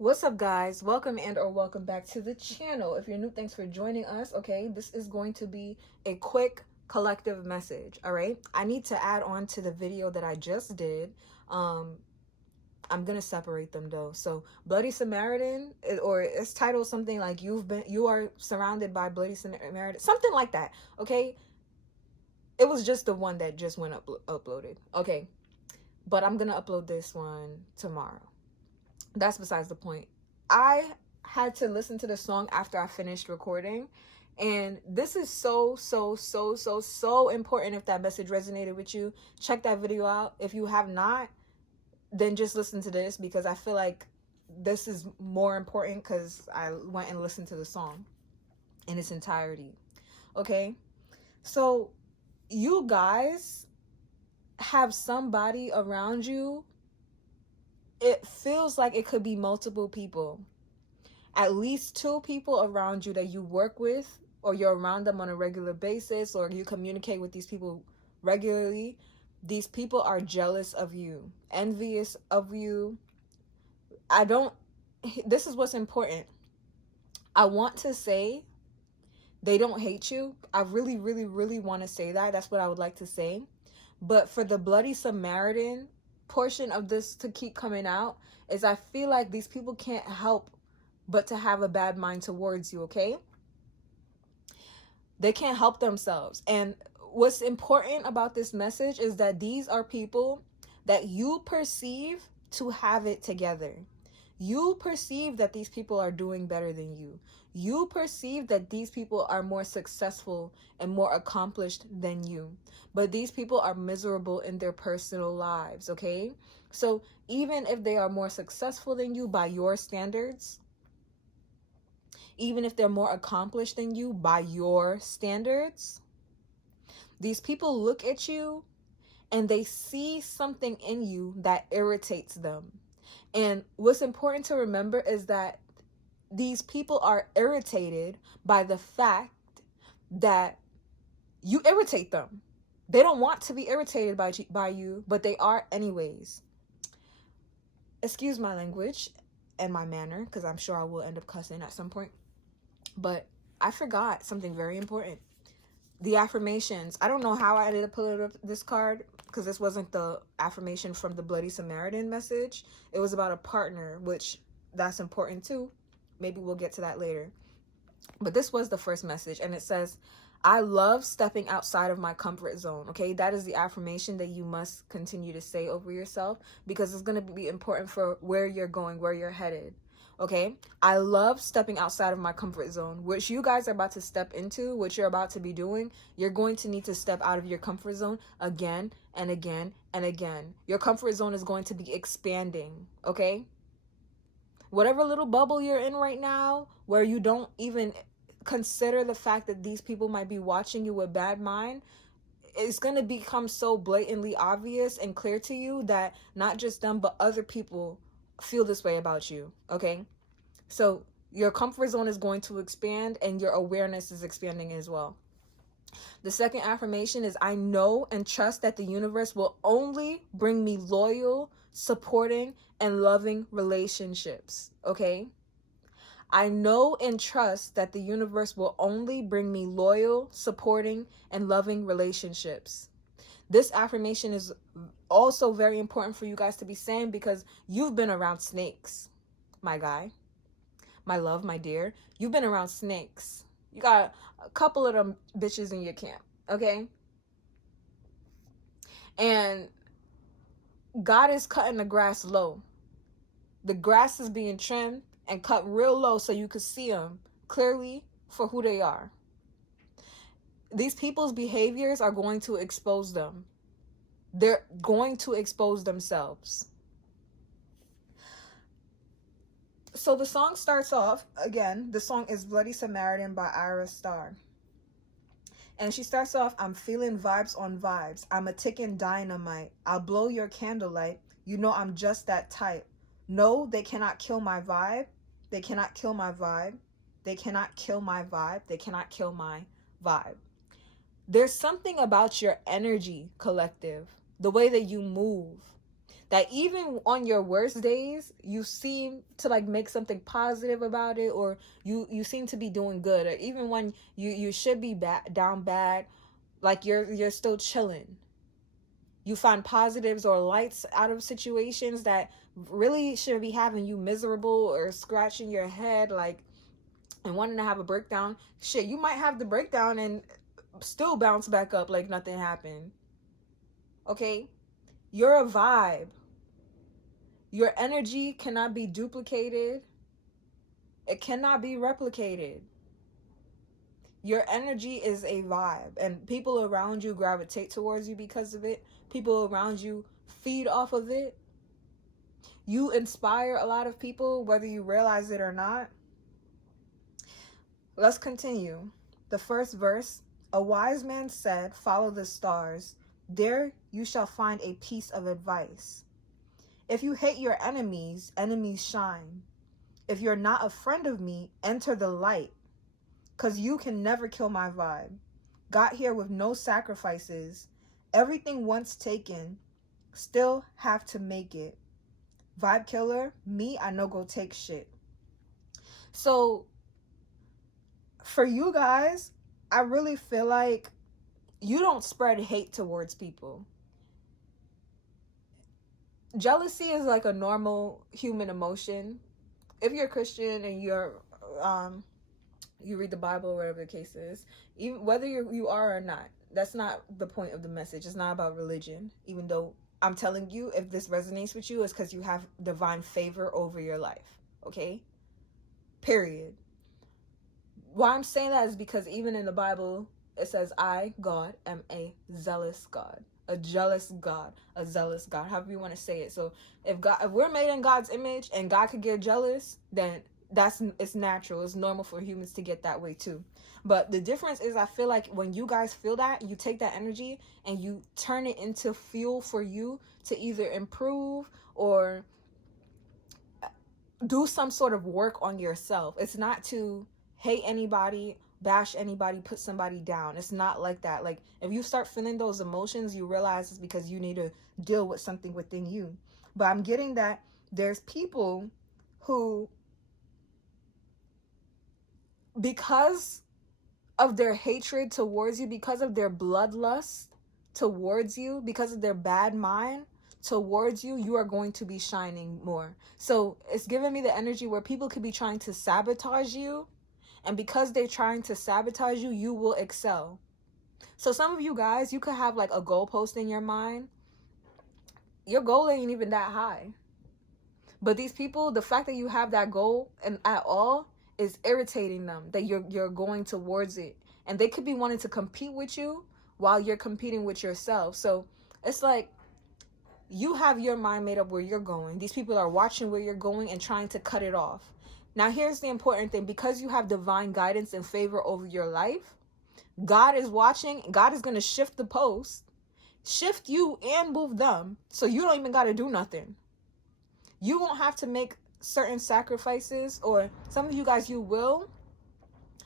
What's up, guys? Welcome and or welcome back to the channel. If you're new, thanks for joining us. Okay, this is going to be a quick collective message. All right, I need to add on to the video that I just did. I'm gonna separate them though. So Bloody Samaritan, or it's titled something like you are surrounded by Bloody Samaritan, something like that. Okay, it was just the one that just went uploaded. Okay, but I'm gonna upload this one tomorrow. That's besides the point. I had to listen to the song after I finished recording. And this is so important. If that message resonated with you, check that video out. If you have not, then just listen to this, because I feel like this is more important because I went and listened to the song in its entirety. Okay? So, you guys have somebody around you. It feels like it could be multiple people, at least two people around you that you work with, or you're around them on a regular basis, or you communicate with these people regularly. These people are jealous of you, envious of you. This is what's important. I want to say they don't hate you. I really want to say that. That's what I would like to say. But for the Bloody Samaritan portion of this to keep coming out, is I feel like these people can't help but to have a bad mind towards you, okay? They can't help themselves. And what's important about this message is that these are people that you perceive to have it together. You perceive that these people are doing better than you. You perceive that these people are more successful and more accomplished than you. But these people are miserable in their personal lives, okay? So even if they are more successful than you by your standards, even if they're more accomplished than you by your standards, these people look at you and they see something in you that irritates them. And what's important to remember is that these people are irritated by the fact that you irritate them. They don't want to be irritated by you, but they are anyways. Excuse my language and my manner, because I'm sure I will end up cussing at some point. But I forgot something very important. The affirmations. I don't know how I ended up pulling up this card, because this wasn't the affirmation from the Bloody Samaritan message. It was about a partner, which that's important too. Maybe we'll get to that later. But this was the first message, and it says, I love stepping outside of my comfort zone. Okay, that is the affirmation that you must continue to say over yourself, because it's going to be important for where you're going, where you're headed. Okay, I love stepping outside of my comfort zone, which you guys are about to step into, what you're about to be doing. You're going to need to step out of your comfort zone again and again and again. Your comfort zone is going to be expanding, okay? Whatever little bubble you're in right now, where you don't even consider the fact that these people might be watching you with bad mind, it's going to become so blatantly obvious and clear to you that not just them, but other people feel this way about you, okay? So your comfort zone is going to expand, and your awareness is expanding as well. The second affirmation is, I know and trust that the universe will only bring me loyal, supporting, and loving relationships, okay? I know and trust that the universe will only bring me loyal, supporting, and loving relationships. This affirmation is also very important for you guys to be saying, because you've been around snakes, my guy, my love, my dear. You've been around snakes. You got a couple of them bitches in your camp, okay? And God is cutting the grass low. The grass is being trimmed and cut real low so you could see them clearly for who they are. These people's behaviors are going to expose them. They're going to expose themselves. So the song starts off, again, the song is Bloody Samaritan by Iris Starr. And she starts off, I'm feeling vibes on vibes. I'm a ticking dynamite. I'll blow your candlelight. You know I'm just that type. No, they cannot kill my vibe. They cannot kill my vibe. They cannot kill my vibe. They cannot kill my vibe. There's something about your energy, collective, the way that you move, that even on your worst days, you seem to like make something positive about it, or you seem to be doing good, or even when you should be down bad, like you're still chilling. You find positives or lights out of situations that really should be having you miserable or scratching your head, like, and wanting to have a breakdown. Shit, you might have the breakdown and still bounce back up like nothing happened. Okay? You're a vibe. Your energy cannot be duplicated. It cannot be replicated. Your energy is a vibe, and people around you gravitate towards you because of it. People around you feed off of it. You inspire a lot of people, whether you realize it or not. Let's continue. The first verse, a wise man said, follow the stars. There you shall find a piece of advice. If you hate your enemies, enemies shine. If you're not a friend of me, enter the light. Because you can never kill my vibe. Got here with no sacrifices. Everything once taken, still have to make it. Vibe killer, me, I no go take shit. So, for you guys, I really feel like you don't spread hate towards people. Jealousy is like a normal human emotion. If you're a Christian and you read the Bible, whatever the case is, even whether you are or not, that's not the point of the message. It's not about religion, even though I'm telling you, if this resonates with you, it's because you have divine favor over your life. Okay? Period. Why I'm saying that is because even in the Bible, it says, I, God, am a zealous God. A jealous God. A zealous God. However you want to say it. So if we're made in God's image and God could get jealous, then it's natural. It's normal for humans to get that way too. But the difference is, I feel like when you guys feel that, you take that energy and you turn it into fuel for you to either improve or do some sort of work on yourself. It's not to hate anybody, bash anybody, put somebody down. It's not like that. Like, if you start feeling those emotions, you realize it's because you need to deal with something within you. But I'm getting that there's people who, because of their hatred towards you, because of their bloodlust towards you, because of their bad mind towards you, you are going to be shining more. So it's giving me the energy where people could be trying to sabotage you, and because they're trying to sabotage you, you will excel. So some of you guys, you could have like a goalpost in your mind. Your goal ain't even that high. But these people, the fact that you have that goal and at all is irritating them, that you're going towards it. And they could be wanting to compete with you while you're competing with yourself. So it's like you have your mind made up where you're going. These people are watching where you're going and trying to cut it off. Now, here's the important thing. Because you have divine guidance and favor over your life, God is watching. God is going to shift the post, shift you and move them. So you don't even got to do nothing. You won't have to make certain sacrifices, or some of you guys, you will.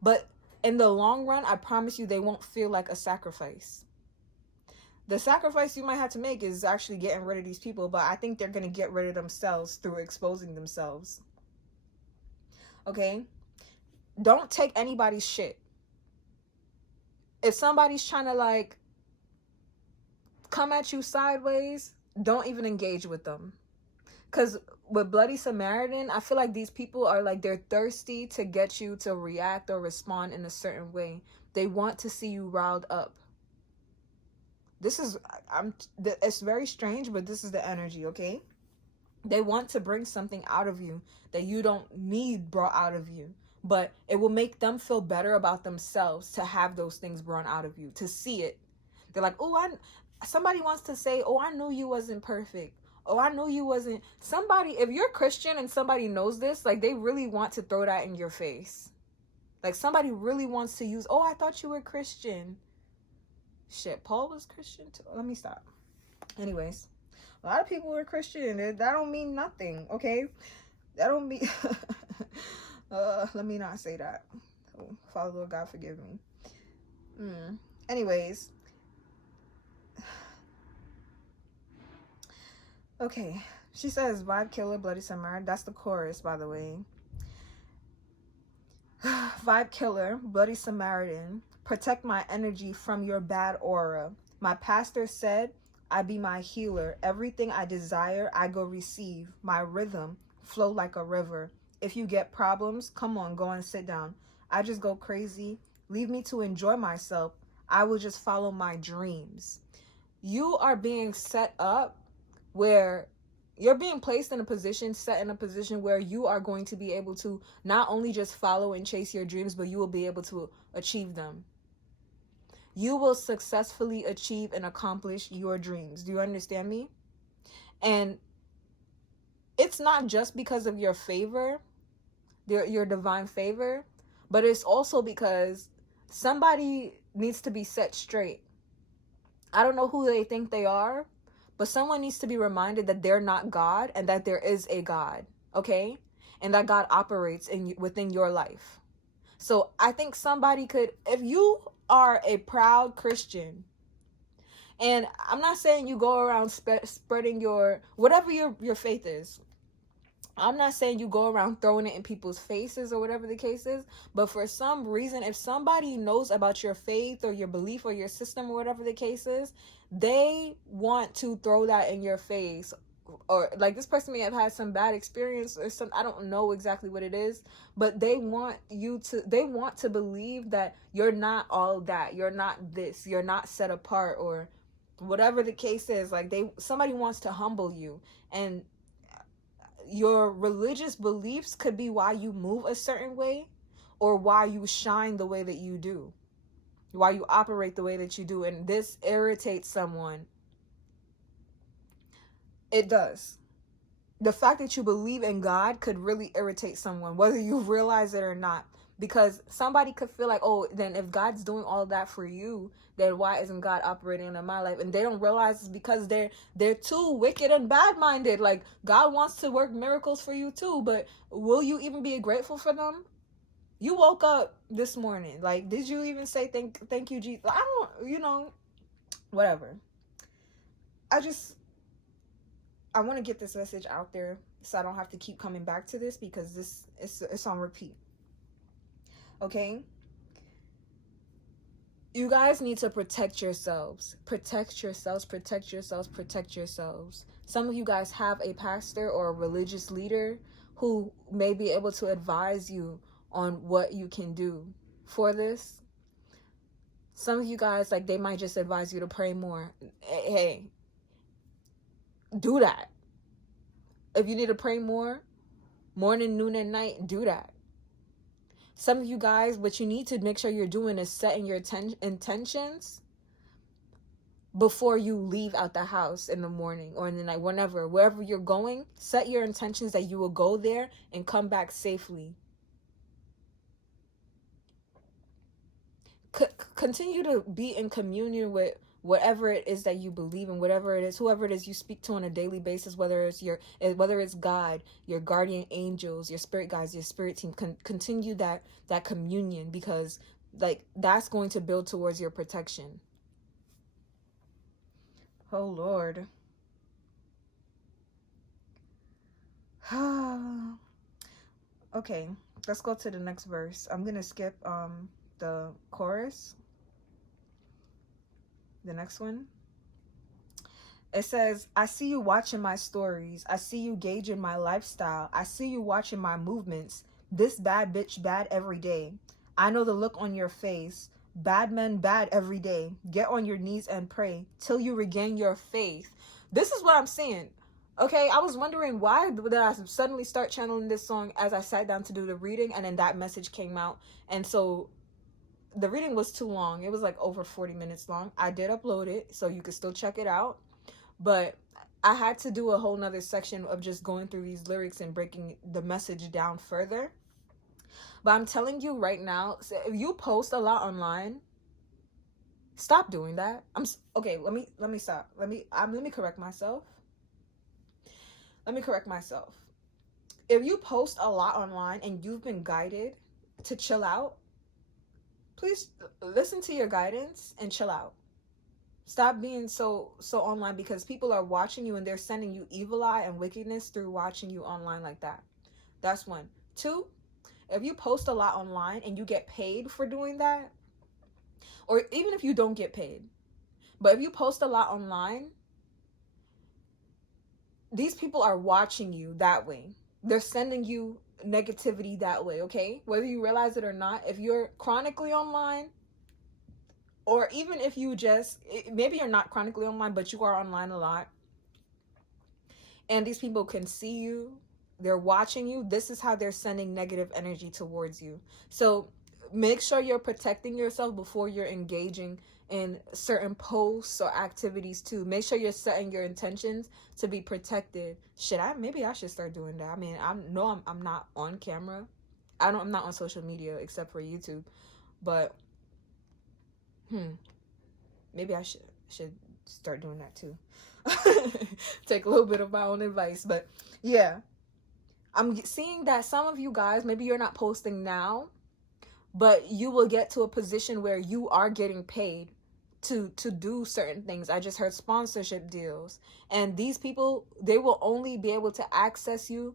But in the long run, I promise you, they won't feel like a sacrifice. The sacrifice you might have to make is actually getting rid of these people, but I think they're going to get rid of themselves through exposing themselves. Okay? Don't take anybody's shit. If somebody's trying to like come at you sideways, don't even engage with them. Because with Bloody Samaritan, I feel like these people are like, they're thirsty to get you to react or respond in a certain way. They want to see you riled up. It's very strange, but this is the energy, okay? They want to bring something out of you that you don't need brought out of you. But it will make them feel better about themselves to have those things brought out of you, to see it. They're like, somebody wants to say, oh, I knew you wasn't perfect. Oh, I knew you wasn't. Somebody, if you're Christian and somebody knows this, like, they really want to throw that in your face. Like, somebody really wants to use, oh, I thought you were Christian. Shit, Paul was Christian too. Let me stop. Anyways, a lot of people were Christian. That don't mean nothing, okay? That don't mean... let me not say that. Oh, Father, Lord God, forgive me. Anyways... Okay, she says, vibe killer, bloody Samaritan. That's the chorus, by the way. Vibe killer, bloody Samaritan. Protect my energy from your bad aura. My pastor said, I be my healer. Everything I desire, I go receive. My rhythm, flow like a river. If you get problems, come on, go and sit down. I just go crazy. Leave me to enjoy myself. I will just follow my dreams. You are being set up where you're being placed in a position, set in a position where you are going to be able to not only just follow and chase your dreams, but you will be able to achieve them. You will successfully achieve and accomplish your dreams. Do you understand me? And it's not just because of your favor, your divine favor, but it's also because somebody needs to be set straight. I don't know who they think they are, but someone needs to be reminded that they're not God and that there is a God, okay? And that God operates within your life. So I think somebody could, if you are a proud Christian, and I'm not saying you go around spreading your, whatever your faith is, I'm not saying you go around throwing it in people's faces or whatever the case is, but for some reason, if somebody knows about your faith or your belief or your system or whatever the case is, they want to throw that in your face. Or like this person may have had some bad experience or some, I don't know exactly what it is, but they want to believe that you're not all that, you're not this, you're not set apart, or whatever the case is. Like somebody wants to humble you, and your religious beliefs could be why you move a certain way, or why you shine the way that you do, why you operate the way that you do. And this irritates someone. It does. The fact that you believe in God could really irritate someone, whether you realize it or not. Because somebody could feel like, oh, then if God's doing all that for you, then why isn't God operating in my life? And they don't realize it's because they're too wicked and bad-minded. Like, God wants to work miracles for you too, but will you even be grateful for them? You woke up this morning. Like, did you even say thank you, Jesus? I don't, whatever. I want to get this message out there so I don't have to keep coming back to this, because it's on repeat. Okay? You guys need to protect yourselves. Protect yourselves, protect yourselves, protect yourselves. Some of you guys have a pastor or a religious leader who may be able to advise you on what you can do for this. Some of you guys, like, they might just advise you to pray more. Hey, do that. If you need to pray more, morning, noon, and night, do that. Some of you guys, what you need to make sure you're doing is setting your intentions before you leave out the house in the morning or in the night, wherever you're going. Set your intentions that you will go there and come back safely. Continue to be in communion with whatever it is that you believe in, whatever it is, whoever it is you speak to on a daily basis, whether it's God, your guardian angels, your spirit guides, your spirit team. Continue that communion, because like that's going to build towards your protection. Oh Lord. Okay, let's go to the next verse. I'm gonna skip the chorus. The next one. It says, I see you watching my stories. I see you gauging my lifestyle. I see you watching my movements. This bad bitch bad every day. I know the look on your face. Bad men bad every day. Get on your knees and pray till you regain your faith. This is what I'm saying. Okay, I was wondering why did I suddenly start channeling this song as I sat down to do the reading, and then that message came out. And so the reading was too long. It was like over 40 minutes long. I did upload it, so you could still check it out. But I had to do a whole nother section of just going through these lyrics and breaking the message down further. But I'm telling you right now, if you post a lot online, stop doing that. Okay. Let me stop. Let me correct myself. Let me correct myself. If you post a lot online and you've been guided to chill out, please listen to your guidance and chill out. Stop being so online, because people are watching you and they're sending you evil eye and wickedness through watching you online like that. That's one. Two, if you post a lot online and you get paid for doing that, or even if you don't get paid, but if you post a lot online, these people are watching you that way. They're sending you negativity that way, okay? Whether you realize it or not, if you're chronically online, or even if you just, maybe you're not chronically online, but you are online a lot, and these people can see you, they're watching you, this is how they're sending negative energy towards you. So make sure you're protecting yourself before you're engaging in certain posts or activities too. Make sure you're setting your intentions to be protected. Maybe I should start doing that. I mean, I'm not on camera. I'm not on social media except for YouTube. But maybe I should start doing that too. Take a little bit of my own advice. But yeah, I'm seeing that some of you guys, maybe you're not posting now, but you will get to a position where you are getting paid to do certain things. I just heard sponsorship deals, and these people, they will only be able to access you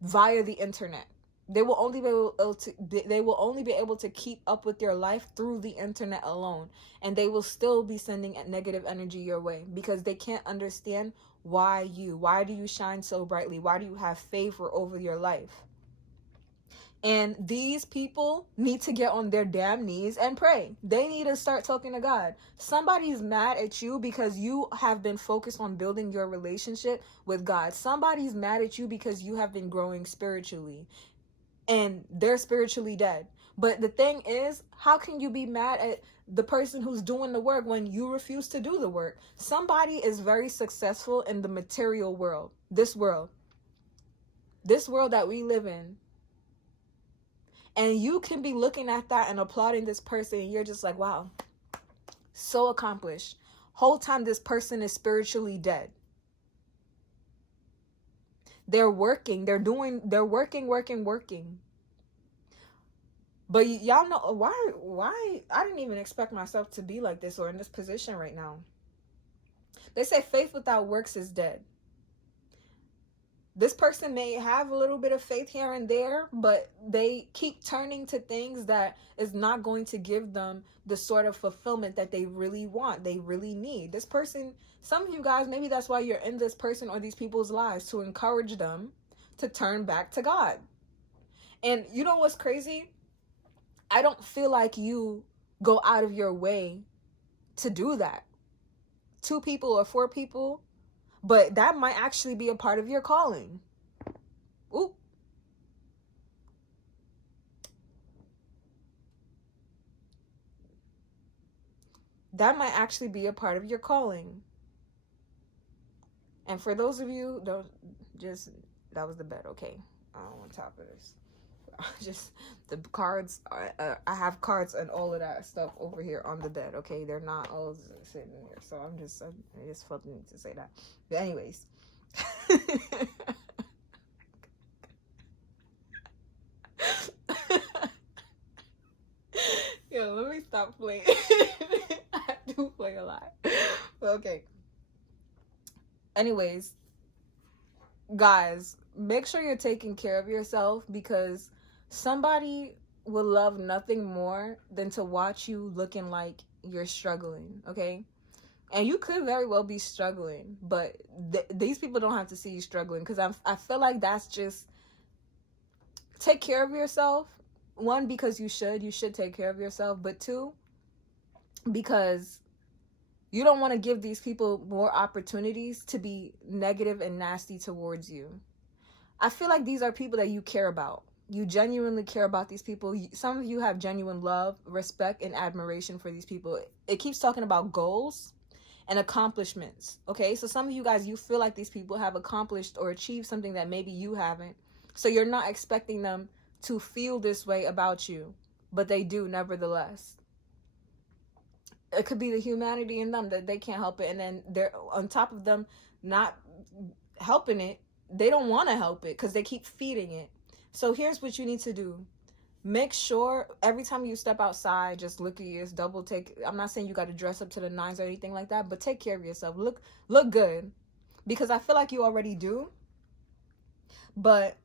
via the internet. They will only be able to keep up with your life through the internet alone, and they will still be sending negative energy your way because they can't understand why do you shine so brightly? Why do you have favor over your life? And these people need to get on their damn knees and pray. They need to start talking to God. Somebody's mad at you because you have been focused on building your relationship with God. Somebody's mad at you because you have been growing spiritually, and they're spiritually dead. But the thing is, how can you be mad at the person who's doing the work when you refuse to do the work? Somebody is very successful in the material world, this world that we live in. And you can be looking at that and applauding this person, and you're just like, wow, so accomplished. Whole time this person is spiritually dead. They're working, they're working. But y'all know why I didn't even expect myself to be like this or in this position right now. They say faith without works is dead. This person may have a little bit of faith here and there, but they keep turning to things that is not going to give them the sort of fulfillment that they really want, they really need. This person, some of you guys, maybe that's why you're in this person or these people's lives, to encourage them to turn back to God. And you know what's crazy? I don't feel like you go out of your way to do that. 2 people or 4 people, but that might actually be a part of your calling. Ooh. That might actually be a part of your calling. And for those of you, that was the bed, okay? On top of this. Just the cards, I have cards and all of that stuff over here on the bed, okay? They're not all sitting here, so I just felt the need to say that. But anyways. Yo, let me stop playing. I do play a lot. But okay. Anyways, guys, make sure you're taking care of yourself, because somebody will love nothing more than to watch you looking like you're struggling, okay? And you could very well be struggling, but these people don't have to see you struggling, because I feel like that's just, take care of yourself. 1, because you should take care of yourself, but 2, because you don't want to give these people more opportunities to be negative and nasty towards you. I feel like these are people that you care about. You genuinely care about these people. Some of you have genuine love, respect, and admiration for these people. It keeps talking about goals and accomplishments, okay? So some of you guys, you feel like these people have accomplished or achieved something that maybe you haven't. So you're not expecting them to feel this way about you, but they do nevertheless. It could be the humanity in them that they can't help it, and then they're on top of them not helping it, they don't want to help it because they keep feeding it. So here's what you need to do. make sure every time you step outside, just look at your double take. I'm not saying you got to dress up to the nines or anything like that, but take care of yourself. Look good, because I feel like you already do, but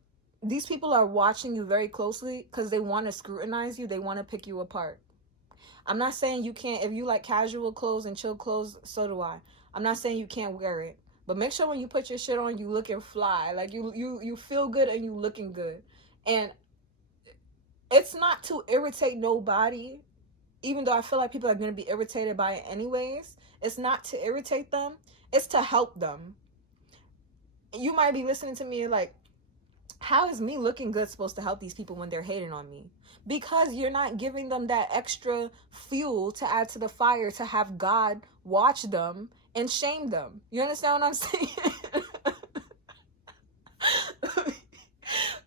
these people are watching you very closely because they want to scrutinize you. They want to pick you apart. I'm not saying you can't. If you like casual clothes and chill clothes, so do I. I'm not saying you can't wear it, but make sure when you put your shit on, you looking fly. Like you feel good and you looking good. And it's not to irritate nobody, even though I feel like people are going to be irritated by it anyways. It's not to irritate them, it's to help them. You might be listening to me like, how is me looking good supposed to help these people when they're hating on me? Because you're not giving them that extra fuel to add to the fire to have God watch them and shame them. You understand what I'm saying?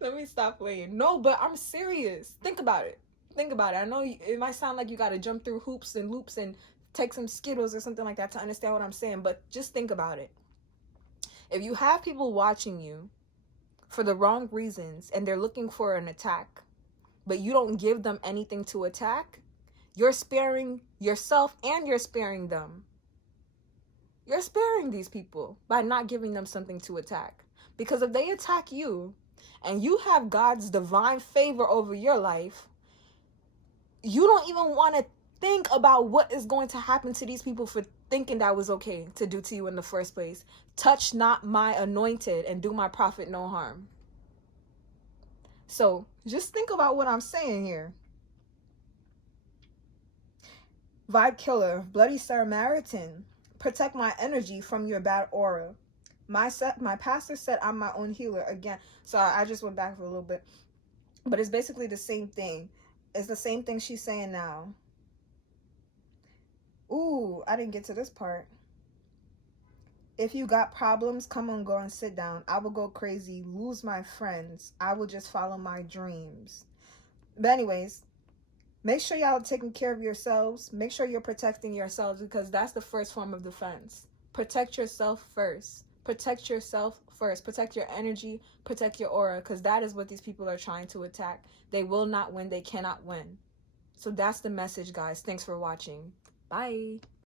Let me stop playing. No, but I'm serious. Think about it. Think about it. I know it might sound like you got to jump through hoops and loops and take some Skittles or something like that to understand what I'm saying, but just think about it. If you have people watching you for the wrong reasons and they're looking for an attack, but you don't give them anything to attack, you're sparing yourself and you're sparing them. You're sparing these people by not giving them something to attack. Because if they attack you and you have God's divine favor over your life, you don't even want to think about what is going to happen to these people for thinking that was okay to do to you in the first place. Touch not my anointed and do my prophet no harm. So just think about what I'm saying here. Vibe killer, bloody Samaritan, protect my energy from your bad aura. My pastor said I'm my own healer again. So I just went back for a little bit, but it's basically the same thing. It's the same thing she's saying now. Ooh, I didn't get to this part. If you got problems, come on, go and sit down. I will go crazy, lose my friends. I will just follow my dreams. But anyways, make sure y'all are taking care of yourselves. Make sure you're protecting yourselves, because that's the first form of defense. Protect yourself first. Protect yourself first. Protect your energy. Protect your aura, because that is what these people are trying to attack. They will not win. They cannot win. So that's the message, guys. Thanks for watching. Bye.